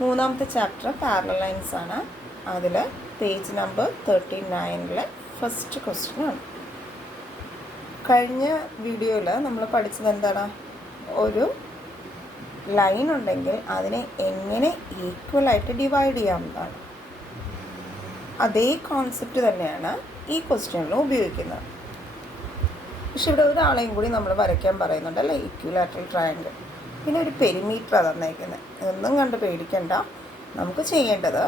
മൂന്നാമത്തെ chapter parallel lines ആണ്. അതിൽ പേജ് നമ്പർ 39 ഫസ്റ്റ് ക്വസ്റ്റ്യൻ ആണ്. കഴിഞ്ഞ വീഡിയോയിൽ നമ്മൾ പഠിച്ചത് എന്താണ്? ഒരു ലൈൻ ഉണ്ടെങ്കിൽ അതിനെ എങ്ങനെ ഈക്വലായിട്ട് ഡിവൈഡ് ചെയ്യാവുന്നതാണ്. അതേ കോൺസെപ്റ്റ് തന്നെയാണ് ഈ ക്വസ്റ്റ്യനിൽ ഉപയോഗിക്കുന്നത്. പക്ഷെ ഇവിടെ ഒരാളെയും കൂടി നമ്മൾ വരയ്ക്കാൻ പറയുന്നുണ്ട് അല്ലേ, ഇക്വിലാറ്ററൽ ട്രയാങ്കിൾ. പിന്നെ ഒരു പെരിമീറ്റർ തന്നേക്കുന്നത്. ഇതൊന്നും കണ്ട് പേടിക്കണ്ട. നമുക്ക് ചെയ്യേണ്ടത്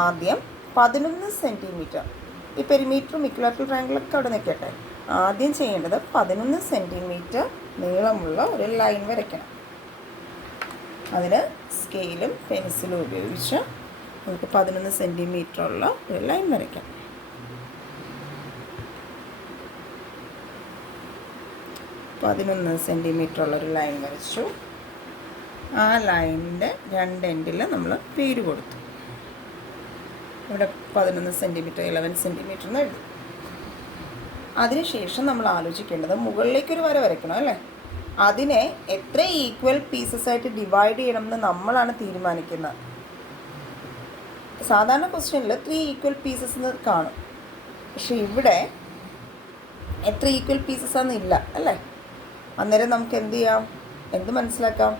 ആദ്യം 11 സെൻറ്റിമീറ്റർ, ഈ പെരിമീറ്ററും ഇക്വിലാറ്ററൽ ട്രയാങ്കിളൊക്കെ അവിടെ നിൽക്കട്ടെ. ആദ്യം ചെയ്യേണ്ടത് 11 സെൻറ്റിമീറ്റർ നീളമുള്ള ഒരു ലൈൻ വരയ്ക്കണം. അതിന് സ്കെയിലും പെൻസിലും ഉപയോഗിച്ച് നമുക്ക് 11 സെൻറ്റിമീറ്റർ ഉള്ള ഒരു ലൈൻ വരയ്ക്കാം. ഉള്ളൊരു ലൈൻ വരച്ചു. ആ ലൈനിൻ്റെ രണ്ട് എൻഡിൽ നമ്മൾ പേര് കൊടുത്തു. ഇവിടെ 11 സെൻറ്റിമീറ്റർ 11 സെൻറ്റിമീറ്റർ എന്ന് എഴുതി. അതിനുശേഷം നമ്മൾ ആലോചിക്കേണ്ടത് മുകളിലേക്കൊരു വര വരയ്ക്കണം അല്ലേ. അതിനെ എത്ര ഈക്വൽ പീസസ് ആയിട്ട് ഡിവൈഡ് ചെയ്യണമെന്ന് നമ്മളാണ് തീരുമാനിക്കുന്നത്. സാധാരണ ക്വസ്റ്റ്യനിൽ 3 ഈക്വൽ പീസസ് എന്ന് കാണും. പക്ഷെ ഇവിടെ എത്ര ഈക്വൽ പീസസ് ആണെന്നില്ല അല്ലേ. അന്നേരം നമുക്ക് എന്ത് ചെയ്യാം, എന്ത് മനസ്സിലാക്കാം?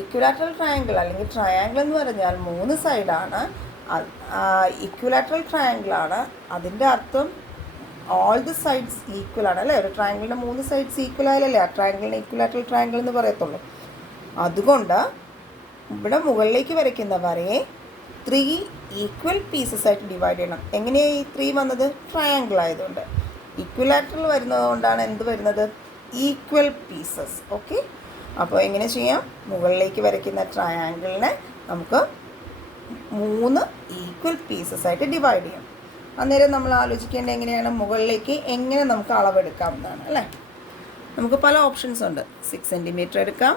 ഇക്വിലാറ്ററൽ ട്രയാങ്കിൾ അല്ലെങ്കിൽ ട്രയാങ്കിൾ എന്ന് പറഞ്ഞാൽ 3 സൈഡാണ്. ഇക്വിലാറ്ററൽ ട്രയാങ്കിളാണ്. അതിൻ്റെ അർത്ഥം ഓൾ ദി സൈഡ്സ് ഈക്വൽ ആണ് അല്ലേ. ഒരു ട്രയാങ്കിളിൻ്റെ 3 സൈഡ്സ് ഈക്വൽ ആയാലല്ലേ ആ ട്രയാങ്കിളിനെ ഇക്വിലാറ്ററൽ ട്രയാങ്കിൾ എന്ന് പറയത്തുള്ളൂ. അതുകൊണ്ട് ഇവിടെ മുകളിലേക്ക് വരയ്ക്കുന്ന വരയെ 3 ഈക്വൽ പീസസ് ആയിട്ട് ഡിവൈഡ് ചെയ്യണം. എങ്ങനെയാണ് ഈ 3 വന്നത്? ട്രയാങ്കിൾ ആയതുകൊണ്ട്. ഇക്വിലാറ്ററൽ വരുന്നത് കൊണ്ടാണ് എന്ത് വരുന്നത്? Equal pieces. ഓക്കെ, അപ്പോൾ എങ്ങനെ ചെയ്യാം? മുകളിലേക്ക് വരയ്ക്കുന്ന ട്രയാങ്കിളിനെ നമുക്ക് 3 ഈക്വൽ പീസസ് ആയിട്ട് ഡിവൈഡ് ചെയ്യാം. അന്നേരം നമ്മൾ ആലോചിക്കേണ്ടത് എങ്ങനെയാണ്, മുകളിലേക്ക് എങ്ങനെ നമുക്ക് അളവെടുക്കാവുന്നതാണ് അല്ലേ. നമുക്ക് പല ഓപ്ഷൻസ് ഉണ്ട്. 6 സെൻറ്റിമീറ്റർ എടുക്കാം,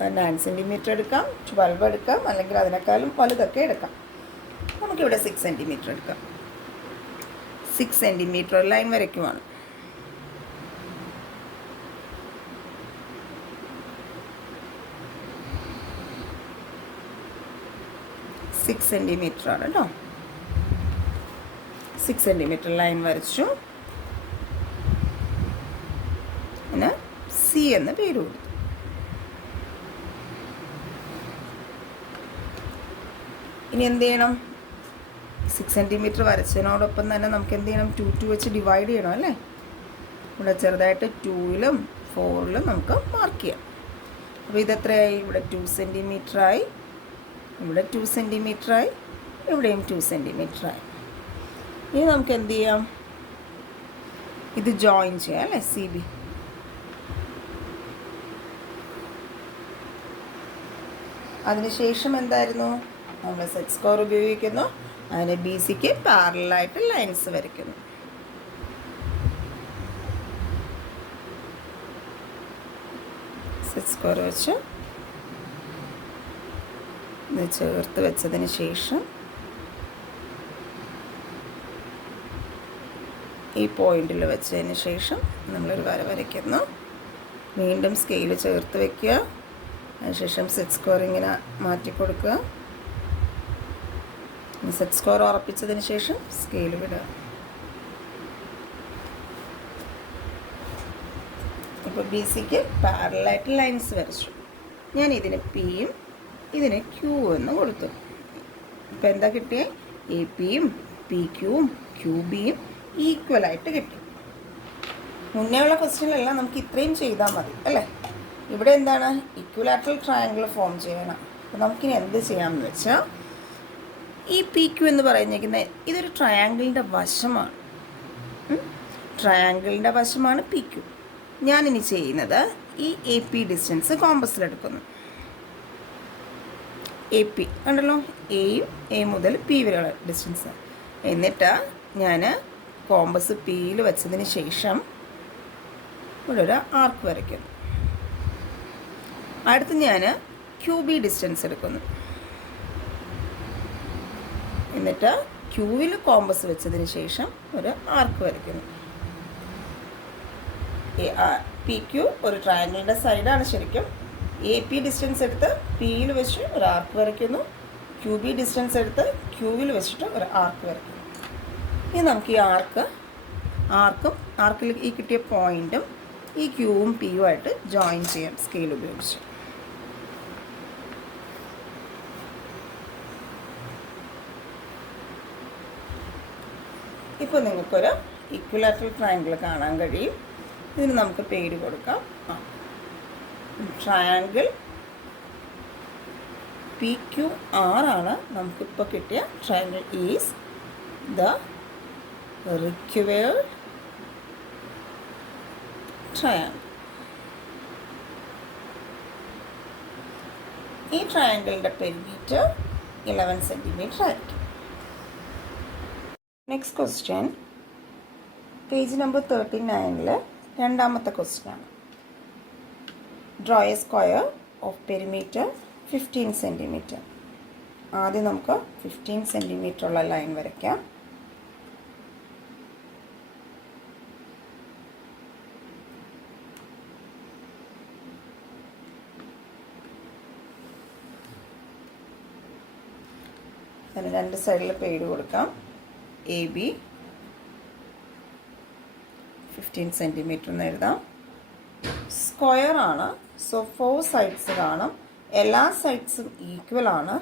9 സെൻറ്റിമീറ്റർ എടുക്കാം, 12 എടുക്കാം, അല്ലെങ്കിൽ അതിനേക്കാളും വലുതൊക്കെ എടുക്കാം. നമുക്കിവിടെ 6 സെൻറ്റിമീറ്റർ എടുക്കാം. 6 സെൻറ്റിമീറ്റർ ലൈൻ വരയ്ക്കുവാണ്. സിക്സ് സെൻറ്റിമീറ്റർ ആണ് കേട്ടോ. 6 സെൻറ്റിമീറ്റർ ലൈൻ വരച്ചു. പിന്നെ സി എന്ന് പേര് കൊടുത്തു. ഇനി എന്ത് ചെയ്യണം? 6 സെൻറ്റിമീറ്റർ വരച്ചതിനോടൊപ്പം തന്നെ നമുക്ക് എന്ത് ചെയ്യണം? 2 വെച്ച് ഡിവൈഡ് ചെയ്യണം അല്ലേ. ഇവിടെ ചെറുതായിട്ട് 2ലും 4ലും നമുക്ക് മാർക്ക് ചെയ്യാം. അപ്പോൾ ഇതെത്രയായി? ഇവിടെ 2 സെൻറ്റിമീറ്ററായി, ഇവിടെ 2 സെൻറ്റിമീറ്ററായി, ഇവിടെയും 2 സെൻറ്റിമീറ്ററായി. ഇനി നമുക്ക് എന്ത് ചെയ്യാം? ഇത് ജോയിൻ ചെയ്യാം അല്ലേ, സി ബി. അതിനുശേഷം എന്തായിരുന്നു? നമ്മൾ സെറ്റ് സ്ക്വയർ ഉപയോഗിക്കുന്നു. അതിന് ബി സിക്ക് പാരലായിട്ട് ലൈൻസ് വരയ്ക്കുന്നു. സെറ്റ് സ്ക്വയർ വെച്ച് ഇത് ചേർത്ത് വെച്ചതിന് ശേഷം ഈ പോയിന്റിൽ വെച്ചതിന് ശേഷം നമ്മളൊരു വര വരയ്ക്കുന്നു. വീണ്ടും സ്കെയിൽ ചേർത്ത് വയ്ക്കുക. അതിനുശേഷം സെറ്റ് സ്ക്വയർ ഇങ്ങനെ മാറ്റി കൊടുക്കുക. സെറ്റ് സ്ക്വയർ ഉറപ്പിച്ചതിന് ശേഷം സ്കെയിൽ വിടുക. ഇപ്പോൾ ബി സിക്ക് പാരലായിട്ട് ലൈൻസ് വരച്ചു. ഞാൻ ഇതിന് പിയും ഇതിന് ക്യൂ എന്ന് കൊടുത്തു. ഇപ്പം എന്താ കിട്ടിയേ? എ പിയും പി ക്യൂവും ക്യൂ ബിയും ഈക്വലായിട്ട് കിട്ടി. മുന്നേ ഉള്ള ക്വസ്റ്റ്യനിലെല്ലാം നമുക്ക് ഇത്രയും ചെയ്താൽ മതി അല്ലേ. ഇവിടെ എന്താണ്? ഇക്വിലാറ്ററൽ ട്രയാങ്കിൾ ഫോം ചെയ്യണം. അപ്പോൾ നമുക്കിനി എന്ത് ചെയ്യാമെന്ന് വെച്ചാൽ, ഈ പി ക്യൂ എന്ന് പറഞ്ഞിരിക്കുന്നത് ഇതൊരു ട്രയാങ്കിളിൻ്റെ വശമാണ്. ട്രയാങ്കിളിൻ്റെ വശമാണ് പി ക്യൂ. ഞാനിനി ചെയ്യുന്നത് ഈ എ പി ഡിസ്റ്റൻസ് കോമ്പസിലെടുക്കുന്നു. എ പി കണ്ടല്ലോ, എയും എ മുതൽ പി വരെയുള്ള ഡിസ്റ്റൻസ്. എന്നിട്ട് ഞാൻ കോമ്പസ് പിയിൽ വെച്ചതിന് ശേഷം ഇവിടെ ഒരു ആർക്ക് വരയ്ക്കുന്നു. അടുത്ത് ഞാൻ ക്യൂ ബി ഡിസ്റ്റൻസ് എടുക്കുന്നു. എന്നിട്ട് ക്യൂവിൽ കോമ്പസ് വെച്ചതിന് ശേഷം ഒരു ആർക്ക് വരയ്ക്കുന്നു. പി ക്യൂ ഒരു ട്രയാങ്കിളിൻ്റെ സൈഡാണ് ശരിക്കും. എ പി ഡിസ്റ്റൻസ് എടുത്ത് പിയിൽ വെച്ച് ഒരു ആർക്ക് വരയ്ക്കുന്നു. ക്യൂ ബി ഡിസ്റ്റൻസ് എടുത്ത് ക്യൂവിൽ വെച്ചിട്ട് ഒരു ആർക്ക് വരയ്ക്കും. ഇനി നമുക്ക് ഈ ആർക്കിൽ ഈ കിട്ടിയ പോയിൻറ്റും ഈ ക്യൂവും പിയും ആയിട്ട് ജോയിൻ ചെയ്യാം സ്കെയിൽ ഉപയോഗിച്ച്. ഇപ്പോൾ നിങ്ങൾക്കൊരു ഇക്വിലാറ്ററൽ ട്രയാങ്കിൾ കാണാൻ കഴിയും. ഇതിന് നമുക്ക് പേര് കൊടുക്കാം. ട്രയാങ്കിൾ PQR ആണ് നമുക്കിപ്പോൾ കിട്ടിയ triangle is the required triangle. ഈ ട്രയാങ്കിളിൻ്റെ പെരിമീറ്റർ 11 സെൻറ്റിമീറ്റർ ആയിരിക്കും. നെക്സ്റ്റ് ക്വസ്റ്റ്യൻ പേജ് നമ്പർ 39 രണ്ടാമത്തെ ക്വസ്റ്റ്യനാണ്. Draw A square of perimeter 15 centimetre. ആദ്യം നമുക്ക് 15 സെൻറ്റിമീറ്റർ ഉള്ള ലൈൻ വരയ്ക്കാം. അതിന് രണ്ട് സൈഡിൽ പേര് കൊടുക്കാം. AB 15 സെൻറ്റിമീറ്റർ എന്ന് എഴുതാം. സ്ക്വയർ ആണ്, സോ 4 സൈഡ്സ് കാണും. എല്ലാ സൈഡ്സും ഈക്വൽ ആണ്.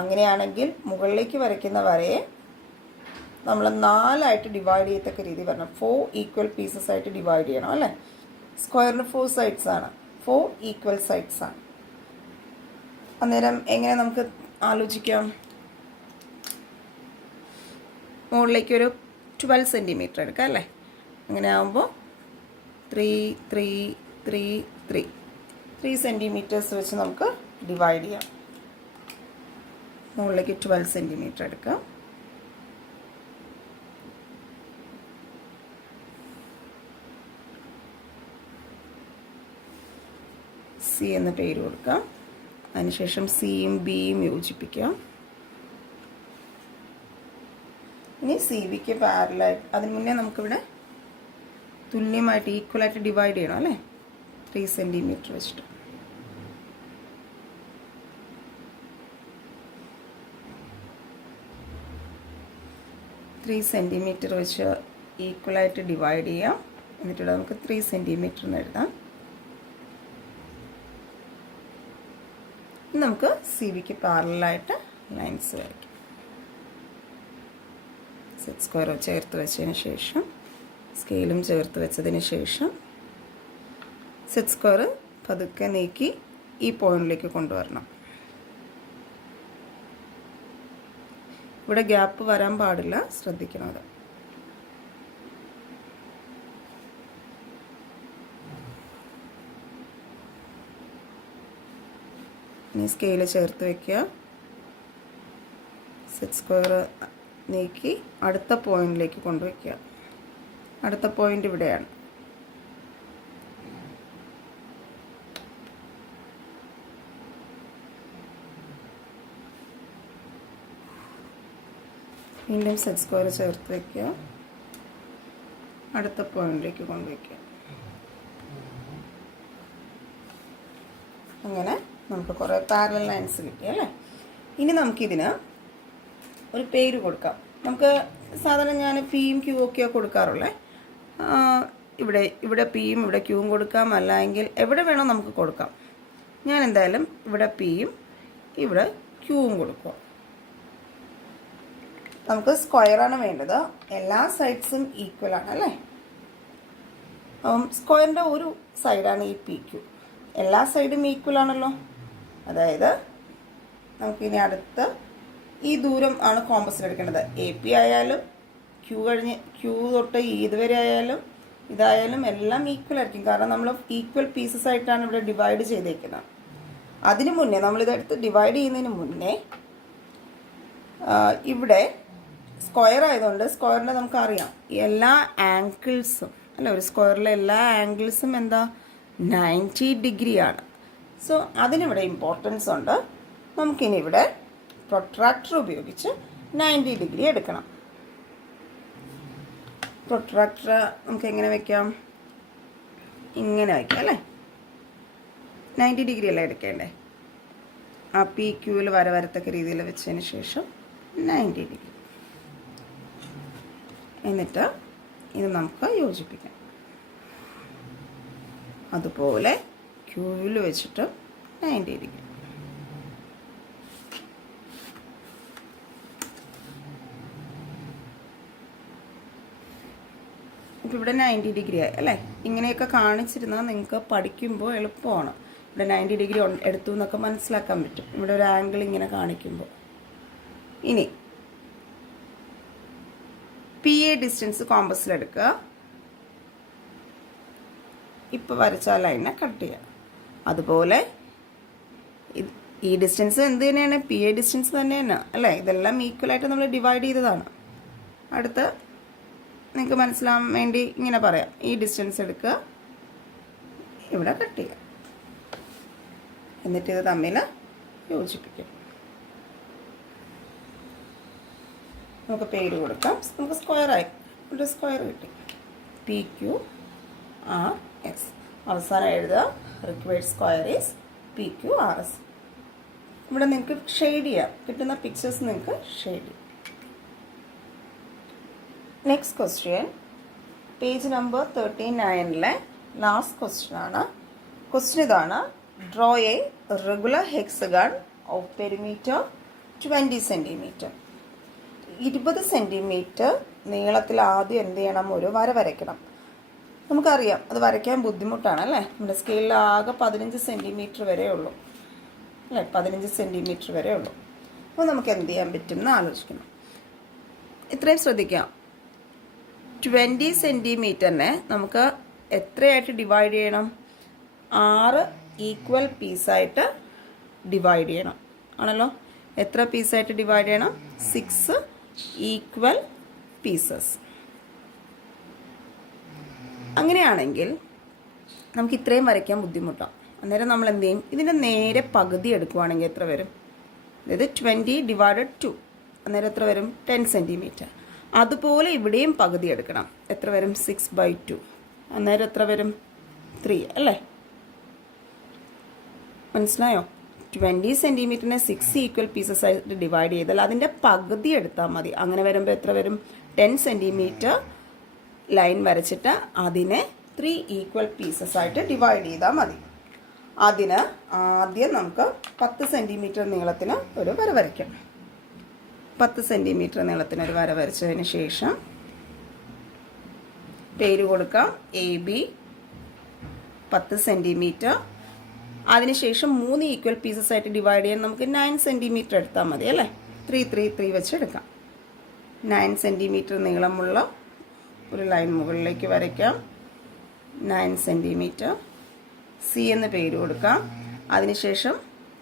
അങ്ങനെയാണെങ്കിൽ മുകളിലേക്ക് വരയ്ക്കുന്ന വരയെ നമ്മൾ 4 ഡിവൈഡ് ചെയ്യത്തക്ക രീതി വരണം. 4 ഈക്വൽ പീസസ് ആയിട്ട് ഡിവൈഡ് ചെയ്യണം അല്ലേ. സ്ക്വയറിന് 4 സൈഡ്സ് ആണ്, 4 ഈക്വൽ സൈഡ്സ് ആണ്. അന്നേരം എങ്ങനെ നമുക്ക് ആലോചിക്കാം? മുകളിലേക്ക് ഒരു 12 സെൻറ്റിമീറ്റർ എടുക്കാം അല്ലേ. അങ്ങനെ ആകുമ്പോൾ 3 സെൻറ്റിമീറ്റേഴ്സ് വെച്ച് നമുക്ക് ഡിവൈഡ് ചെയ്യാം. മുകളിലേക്ക് 12 സെൻറ്റിമീറ്റർ എടുക്കാം. സി എന്ന പേര് കൊടുക്കാം. അതിനുശേഷം സിയും ബിയും യോജിപ്പിക്കാം. ഇനി സി ബിക്ക് പാരലായിട്ട്, അതിന് മുന്നേ നമുക്കിവിടെ തുല്യമായിട്ട് ഈക്വലായിട്ട് ഡിവൈഡ് ചെയ്യണം അല്ലേ. 3 സെൻറ്റിമീറ്റർ വെച്ചിട്ട് വെച്ച് ഈക്വലായിട്ട് ഡിവൈഡ് ചെയ്യാം. എന്നിട്ട് നമുക്ക് 3 സെൻറ്റിമീറ്റർ എന്ന് എഴുതാം. നമുക്ക് സി ബിക്ക് പാരലായിട്ട് ലൈൻസ് വരയ്ക്കാം. സെറ്റ് സ്ക്വയർ ചേർത്ത് വെച്ചതിന് ശേഷം സ്കെയിലും ചേർത്ത് വെച്ചതിന് ശേഷം സെറ്റ് സ്ക്വയർ പതുക്കെ നീക്കി ഈ പോയിന്റിലേക്ക് കൊണ്ടുവരണം. ഇവിടെ ഗ്യാപ്പ് വരാൻ പാടില്ല, ശ്രദ്ധിക്കണം അത്. ഇനി സ്കെയിൽ ചേർത്ത് വയ്ക്കുക. സെറ്റ് സ്ക്വയർ നീക്കി അടുത്ത പോയിന്റിലേക്ക് കൊണ്ടുവയ്ക്കുക. അടുത്ത പോയിന്റ് ഇവിടെയാണ്. വീണ്ടും സെറ്റ് സ്ക്വയർ ചേർത്ത് വയ്ക്കുക. അടുത്ത പോയിന്റിലേക്ക് കൊണ്ടുവയ്ക്കുക. അങ്ങനെ നമുക്ക് കുറേ പാരലൽ ലൈൻസ് കിട്ടി അല്ലേ. ഇനി നമുക്കിതിന് ഒരു പേര് കൊടുക്കാം. നമുക്ക് സാധാരണ ഞാൻ പിയും ക്യൂ ഒക്കെയാണ് കൊടുക്കാറുള്ളത്. ഇവിടെ പിയും ഇവിടെ ക്യൂവും കൊടുക്കാം, അല്ലെങ്കിൽ എവിടെ വേണോ നമുക്ക് കൊടുക്കാം. ഞാൻ എന്തായാലും ഇവിടെ പിയും ഇവിടെ ക്യൂവും കൊടുക്കുക. നമുക്ക് സ്ക്വയറാണ് വേണ്ടത്. എല്ലാ സൈഡ്സും ഈക്വൽ ആണ് അല്ലേ. സ്ക്വയറിൻ്റെ ഒരു സൈഡാണ് ഈ പി ക്യൂ. എല്ലാ സൈഡും ഈക്വൽ ആണല്ലോ. അതായത് നമുക്കിനി അടുത്ത് ഈ ദൂരം ആണ് കോമ്പസിൽ എടുക്കേണ്ടത്. എ പി ആയാലും ക്യൂ തൊട്ട് ഇതുവരെ ആയാലും ഇതായാലും എല്ലാം ഈക്വൽ ആയിരിക്കും. കാരണം നമ്മൾ ഈക്വൽ പീസസ് ആയിട്ടാണ് ഇവിടെ ഡിവൈഡ് ചെയ്തേക്കുന്നത്. അതിന് മുന്നേ നമ്മളിതെടുത്ത് ഡിവൈഡ് ചെയ്യുന്നതിന് മുന്നേ ഇവിടെ സ്ക്വയർ ആയതുകൊണ്ട് സ്ക്വയറിൻ്റെ നമുക്കറിയാം എല്ലാ ആംഗിൾസും അല്ല, ഒരു സ്ക്വയറിലെ എല്ലാ ആംഗിൾസും എന്താ 90 ഡിഗ്രിയാണ്. സോ അതിനിവിടെ ഇമ്പോർട്ടൻസ് ഉണ്ട്. നമുക്കിനി ഇവിടെ പ്രൊട്രാക്ടർ ഉപയോഗിച്ച് 90 ഡിഗ്രി എടുക്കണം. പ്രൊട്രാക്ടർ നമുക്ക് എങ്ങനെ വയ്ക്കാം? ഇങ്ങനെ വയ്ക്കാം അല്ലേ. 90 ഡിഗ്രി അല്ലേ എടുക്കേണ്ടേ. ആ പി ക്യൂവിൽ വര വരത്തക്ക രീതിയിൽ വെച്ചതിന് ശേഷം 90 ഡിഗ്രി. എന്നിട്ട് ഇത് നമുക്ക് യോജിപ്പിക്കാം. അതുപോലെ ക്യൂവിൽ വെച്ചിട്ട് 90 ഡിഗ്രി. ഇപ്പോൾ ഇവിടെ 90 ഡിഗ്രി ആയി അല്ലേ. ഇങ്ങനെയൊക്കെ കാണിച്ചിരുന്നാൽ നിങ്ങൾക്ക് പഠിക്കുമ്പോൾ എളുപ്പമാണ്. ഇവിടെ 90 ഡിഗ്രി എടുത്തു എന്നൊക്കെ മനസ്സിലാക്കാൻ പറ്റും, ഇവിടെ ഒരു ആംഗിൾ ഇങ്ങനെ കാണിക്കുമ്പോൾ. ഇനി പി എ ഡിസ്റ്റൻസ് കോമ്പസിലെടുക്കുക. ഇപ്പോൾ വരച്ച ലൈനെ കട്ട് ചെയ്യുക. അതുപോലെ ഈ ഡിസ്റ്റൻസ് എന്ത് തന്നെയാണ്, പി എ ഡിസ്റ്റൻസ് തന്നെയാണ് അല്ലേ. ഇതെല്ലാം ഈക്വലായിട്ട് നമ്മൾ ഡിവൈഡ് ചെയ്തതാണ്. അടുത്ത് നിങ്ങൾക്ക് മനസ്സിലാവാൻ വേണ്ടി ഇങ്ങനെ പറയാം, ഈ ഡിസ്റ്റൻസ് എടുക്കുക, ഇവിടെ കട്ട് ചെയ്യുക, എന്നിട്ട് ഇത് തമ്മിൽ യോജിപ്പിക്കും. നമുക്ക് പേര് കൊടുക്കാം. നമുക്ക് സ്ക്വയറായി ഒരു സ്ക്വയർ കിട്ടി. P Q R S. അവസാനം എഴുതുക required square is P Q R S. ഇവിടെ നിങ്ങൾക്ക് ഷെയ്ഡ് ചെയ്യാം, കിട്ടുന്ന പിക്ചേഴ്സ് നിങ്ങൾക്ക് ഷെയ്ഡ് ചെയ്യാം. Next question page number 39 last question ആണ്. ക്വസ്റ്റ്യൻ ഇതാണ്: draw a regular hexagon of perimeter 20 centimetre. 20 centimetre നീളത്തിൽ ആദ്യം എന്ത് ചെയ്യണം, ഒരു വര വരയ്ക്കണം. നമുക്കറിയാം അത് വരയ്ക്കാൻ ബുദ്ധിമുട്ടാണ് അല്ലേ. നമ്മുടെ സ്കെയിലിൽ ആകെ 15 സെൻറ്റിമീറ്റർ വരെ ഉള്ളൂ അല്ലേ, 15 സെൻറ്റിമീറ്റർ വരെ ഉള്ളൂ. അപ്പോൾ നമുക്ക് എന്ത് ചെയ്യാൻ പറ്റും എന്ന് ആലോചിക്കണം. ഇത്രയും ശ്രദ്ധിക്കാം. 20 സെൻറ്റിമീറ്ററിനെ നമുക്ക് എത്രയായിട്ട് ഡിവൈഡ് ചെയ്യണം? 6 ഈക്വൽ പീസായിട്ട് ഡിവൈഡ് ചെയ്യണം ആണല്ലോ. എത്ര പീസായിട്ട് ഡിവൈഡ് ചെയ്യണം? 6 ഈക്വൽ പീസസ്. അങ്ങനെയാണെങ്കിൽ നമുക്ക് ഇത്രയും വരയ്ക്കാൻ ബുദ്ധിമുട്ടാണ്. അന്നേരം നമ്മൾ എന്ത് ചെയ്യും, ഇതിൻ്റെ നേരെ പകുതി എടുക്കുവാണെങ്കിൽ എത്ര വരും? അതായത് 20 ഡിവൈഡഡ് 2, അന്നേരം എത്ര വരും? 10 സെൻറ്റിമീറ്റർ. അതുപോലെ ഇവിടെയും പകുതി എടുക്കണം. എത്ര വരും? 6/2. അന്നേരം എത്ര വരും? 3 അല്ലേ. മനസ്സിലായോ? 20 സെൻറ്റിമീറ്ററിനെ 6 ഈക്വൽ പീസസ് ആയിട്ട് ഡിവൈഡ് ചെയ്താൽ അതിൻ്റെ പകുതി എടുത്താൽ മതി. അങ്ങനെ വരുമ്പോൾ എത്ര വരും? 10 സെൻറ്റിമീറ്റർ ലൈൻ വരച്ചിട്ട് അതിനെ 3 ഈക്വൽ പീസസ് ആയിട്ട് ഡിവൈഡ് ചെയ്താൽ മതി. അതിന് ആദ്യം നമുക്ക് 10 സെൻറ്റിമീറ്റർ നീളത്തിന് ഒരു വര വരയ്ക്കാം. 10 സെൻറ്റിമീറ്റർ നീളത്തിന് ഒരു വര വരച്ചതിന് ശേഷം പേര് കൊടുക്കാം എ ബി 10 സെൻറ്റിമീറ്റർ. അതിനുശേഷം 3 ഈക്വൽ പീസസ് ആയിട്ട് ഡിവൈഡ് ചെയ്യാൻ നമുക്ക് 9 സെൻറ്റിമീറ്റർ എടുത്താൽ മതി അല്ലേ. 3 3 3 വെച്ച് എടുക്കാം. 9 സെൻറ്റിമീറ്റർ നീളമുള്ള ഒരു ലൈൻ മുകളിലേക്ക് വരയ്ക്കാം. 9 സെൻറ്റിമീറ്റർ. സി എന്ന് പേര് കൊടുക്കാം. അതിനുശേഷം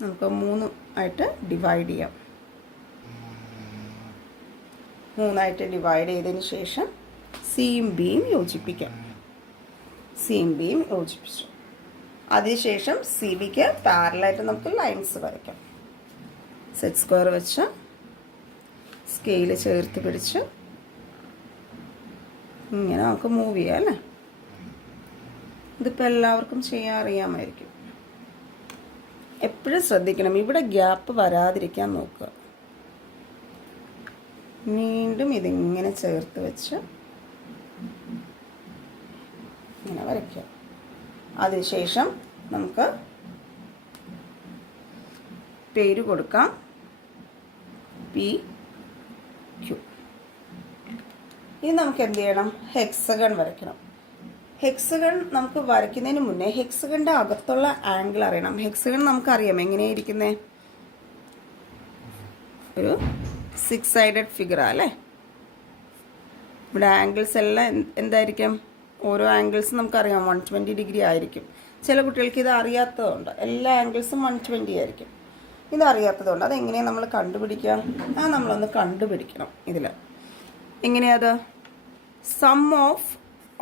നമുക്ക് 3 ആയിട്ട് ഡിവൈഡ് ചെയ്യാം. 3 ആയിട്ട് ഡിവൈഡ് ചെയ്തതിന് ശേഷം സിയും ബിയും യോജിപ്പിക്കാം. സിയും ബിയും യോജിപ്പിച്ചു. അതിനുശേഷം സി ബിക്ക് പാരലായിട്ട് നമുക്ക് ലൈൻസ് വരയ്ക്കാം. സെറ്റ് സ്ക്വയർ വെച്ച് സ്കെയിൽ ചേർത്ത് പിടിച്ച് ഇങ്ങനെ നമുക്ക് മൂവ് ചെയ്യാം അല്ലേ. ഇതിപ്പോൾ എല്ലാവർക്കും ചെയ്യാൻ അറിയാമായിരിക്കും. എപ്പോഴും ശ്രദ്ധിക്കണം, ഇവിടെ ഗ്യാപ്പ് വരാതിരിക്കാൻ നോക്കുക. വീണ്ടും ഇതിങ്ങനെ ചേർത്ത് വെച്ച് ഇങ്ങനെ വരയ്ക്കുക. അതിനുശേഷം നമുക്ക് പേര് കൊടുക്കാം പി ക്യു. ഇനി നമുക്ക് എന്ത് ചെയ്യണം? ഹെക്സഗൺ വരയ്ക്കണം. ഹെക്സഗൺ നമുക്ക് വരയ്ക്കുന്നതിന് മുന്നേ ഹെക്സഗണിൻ്റെ അകത്തുള്ള ആംഗിൾ അറിയണം. ഹെക്സഗൺ നമുക്കറിയാം എങ്ങനെയായിരിക്കുന്നത്, ഒരു 6 സൈഡഡ് ഫിഗറാണ് അല്ലേ. ഇവിടെ ആംഗിൾസ് എല്ലാം എന്തായിരിക്കും? ഓരോ ആംഗിൾസും നമുക്കറിയാം 120 ഡിഗ്രി ആയിരിക്കും. ചില കുട്ടികൾക്ക് ഇത് അറിയാത്തതുകൊണ്ട് എല്ലാ ആംഗിൾസും 120 ആയിരിക്കും. ഇത് അറിയാത്തതുകൊണ്ട് അതെങ്ങനെയാണ് നമ്മൾ കണ്ടുപിടിക്കുക? നമ്മളൊന്ന് കണ്ടുപിടിക്കണം. ഇതിൽ എങ്ങനെയത്? Sum of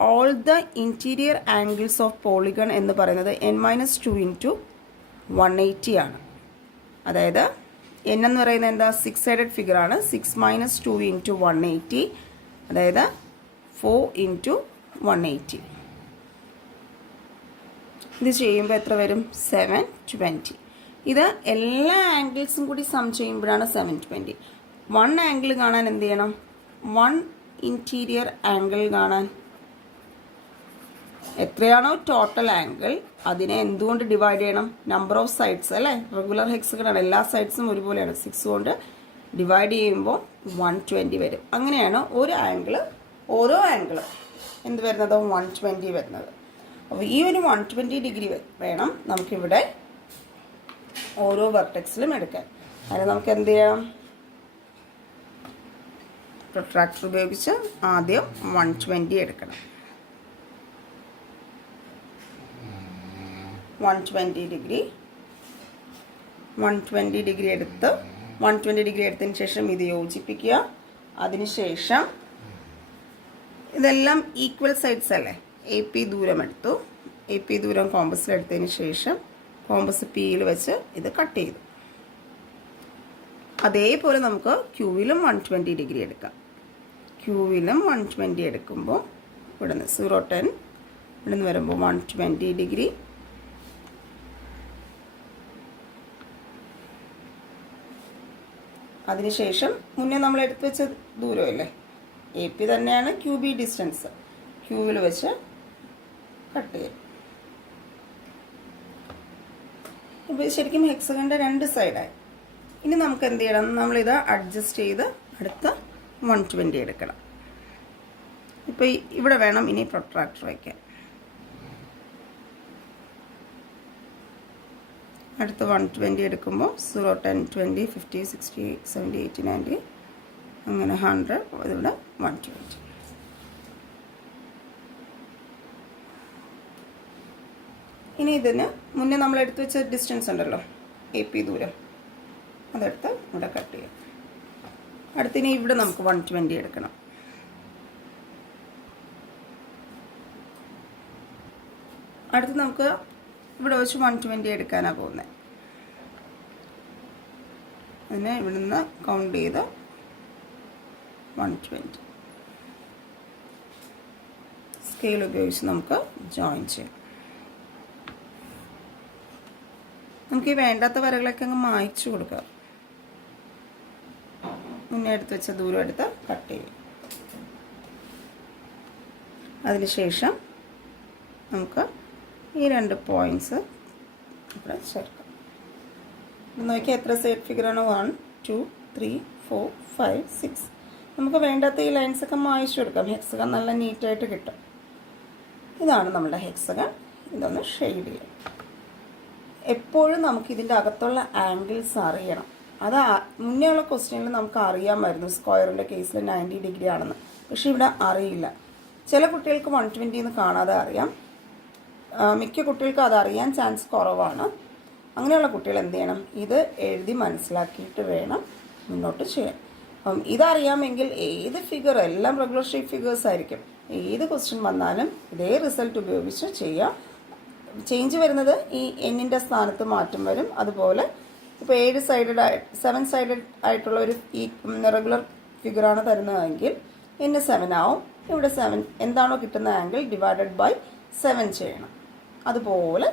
all the interior angles of polygon എന്ന് പറയുന്നത് n-2 × 180 ആണ്. അതായത് n എന്ന് പറയുന്നത് എന്താ? 6 സൈഡഡ് ഫിഗറാണ്. 6 - 2 × 180, അതായത് 4 × 180. ഇത് ചെയ്യുമ്പോൾ എത്ര വരും? 720. ഇത് എല്ലാ ആംഗിൾസും കൂടി സം ചെയ്യുമ്പോഴാണ് 720. 1 ആംഗിൾ കാണാൻ എന്ത് ചെയ്യണം? 1 ഇൻറ്റീരിയർ ആംഗിൾ കാണാൻ എത്രയാണോ ടോട്ടൽ ആംഗിൾ അതിനെ എന്തുകൊണ്ട് ഡിവൈഡ് ചെയ്യണം? നമ്പർ ഓഫ് സൈഡ്സ് അല്ലേ? റെഗുലർ ഹെക്സഗണാണ്, എല്ലാ സൈഡ്സും ഒരുപോലെയാണ്. 6 കൊണ്ട് ഡിവൈഡ് ചെയ്യുമ്പോൾ 120 വരും. അങ്ങനെയാണ് ഓരോ ആംഗിൾ എന്ത് വരുന്നത്? 120 വരുന്നത്. അപ്പോൾ ഈ ഒരു 120 ഡിഗ്രി വേണം നമുക്കിവിടെ ഓരോ വെർട്ടെക്സിലും എടുക്കാൻ. അതിന് നമുക്ക് എന്ത് ചെയ്യാം? പ്രൊട്രാക്ടർ ഉപയോഗിച്ച് ആദ്യം 120 എടുക്കണം. 120 ഡിഗ്രി എടുത്ത് 120 ഡിഗ്രി എടുത്തതിന് ശേഷം ഇത് യോജിപ്പിക്കുക. അതിനുശേഷം ഇതെല്ലാം ഈക്വൽ സൈഡ്സ് അല്ലേ? AP ദൂരം എടുത്തു. AP ദൂരം കോമ്പസിലെടുത്തതിന് ശേഷം കോമ്പസ് Pയിൽ വെച്ച് ഇത് കട്ട് ചെയ്തു. അതേപോലെ നമുക്ക് ക്യൂവിലും 120 ഡിഗ്രി എടുക്കാം. ക്യൂവിലും 120 എടുക്കുമ്പോൾ ഇവിടുന്ന് 010 ഇവിടുന്ന് വരുമ്പോൾ 120 ഡിഗ്രി. അതിനുശേഷം മുന്നേ നമ്മൾ എടുത്തു വെച്ച ദൂരമല്ലേ, AP തന്നെയാണ് QB ഡിസ്റ്റൻസ്. ക്യൂവിൽ വെച്ച് കട്ട് ചെയ്യും. ഇപ്പോൾ ശരിക്കും ഹെക്സഗണിൻ്റെ 2 സൈഡായി. ഇനി നമുക്ക് എന്ത് ചെയ്യണം? നമ്മളിത് അഡ്ജസ്റ്റ് ചെയ്ത് അടുത്ത 120 എടുക്കണം. ഇപ്പോൾ ഇവിടെ വേണം ഇനി പ്രൊട്രാക്ടർ വയ്ക്കാൻ. അടുത്ത 120 എടുക്കുമ്പോൾ 0, 10, 20, 50, 60, 70, 80, 90 അങ്ങനെ 100. ഇതിവിടെ 120. ഇനി ഇതിന് മുന്നേ നമ്മൾ എടുത്തു വെച്ച ഡിസ്റ്റൻസ് ഉണ്ടല്ലോ, AP ദൂരം, അതെടുത്ത് ഇവിടെ കട്ട് ചെയ്യാം. അടുത്തിനി ഇവിടെ നമുക്ക് 120 എടുക്കണം. അടുത്ത് നമുക്ക് ഇവിടെ വെച്ച് 120 എടുക്കാനാണ് പോകുന്നത്. അതിനെ ഇവിടെ നിന്ന് കൗണ്ട് ചെയ്ത് 120 സ്കെയിൽ ഉപയോഗിച്ച് നമുക്ക് ജോയിൻ ചെയ്യാം. നമുക്ക് ഈ വേണ്ടാത്ത വരകളൊക്കെ അങ്ങ് മായ്ച്ചു കൊടുക്കുക. മുന്നേ എടുത്ത് വെച്ച ദൂരം എടുത്ത് കട്ട് ചെയ്യും. അതിനുശേഷം നമുക്ക് ഈ 2 പോയിൻറ്റ്സ് ഇവിടെ ചേർക്കാം. നോക്കിയാൽ എത്ര സെറ്റ് ഫിഗറാണ്? 1, 2, 3, 4, 5, 6. നമുക്ക് വേണ്ടാത്ത ഈ ലൈൻസൊക്കെ മായ്ച്ചു കൊടുക്കാം. ഹെക്സഗൺ നല്ല നീറ്റായിട്ട് കിട്ടും. ഇതാണ് നമ്മുടെ ഹെക്സഗൺ. ഇതൊന്ന് ഷെയ്ഡ് ചെയ്യാം. എപ്പോഴും നമുക്ക് ഇതിൻ്റെ അകത്തുള്ള ആംഗിൾസ് അറിയണം. അത് മുന്നേ ഉള്ള ക്വസ്റ്റ്യനിൽ നമുക്ക് അറിയാമായിരുന്നു സ്ക്വയറിൻ്റെ കേസിൽ 90 ഡിഗ്രി ആണെന്ന്. പക്ഷേ ഇവിടെ അറിയില്ല. ചില കുട്ടികൾക്ക് 120 എന്ന് കാണാതെ അറിയാം. മിക്ക കുട്ടികൾക്ക് അതറിയാൻ ചാൻസ് കുറവാണ്. അങ്ങനെയുള്ള കുട്ടികൾ എന്ത് ചെയ്യണം? ഇത് എഴുതി മനസ്സിലാക്കിയിട്ട് വേണം മുന്നോട്ട് ചെയ്യാൻ. അപ്പം ഇതറിയാമെങ്കിൽ ഏത് ഫിഗർ, എല്ലാം റെഗുലർ ഷേപ്പ് ഫിഗേഴ്സ് ആയിരിക്കും, ഏത് ക്വസ്റ്റ്യൻ വന്നാലും ഇതേ റിസൾട്ട് ഉപയോഗിച്ച് ചെയ്യാം. ചേഞ്ച് വരുന്നത് ഈ എന്നിൻ്റെ സ്ഥാനത്ത് മാറ്റം വരും. അതുപോലെ ഇപ്പോൾ 7 സൈഡഡ് ആയിട്ടുള്ള ഒരു ഈ റെഗുലർ ഫിഗറാണ് തരുന്നതെങ്കിൽ N 7 ആവും. ഇവിടെ 7 എന്താണോ കിട്ടുന്ന ആംഗിൾ ഡിവൈഡഡ് ബൈ 7 ചെയ്യണം. അതുപോലെ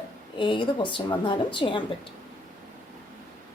ഏത് ക്വസ്റ്റ്യൻ വന്നാലും ചെയ്യാൻ പറ്റും.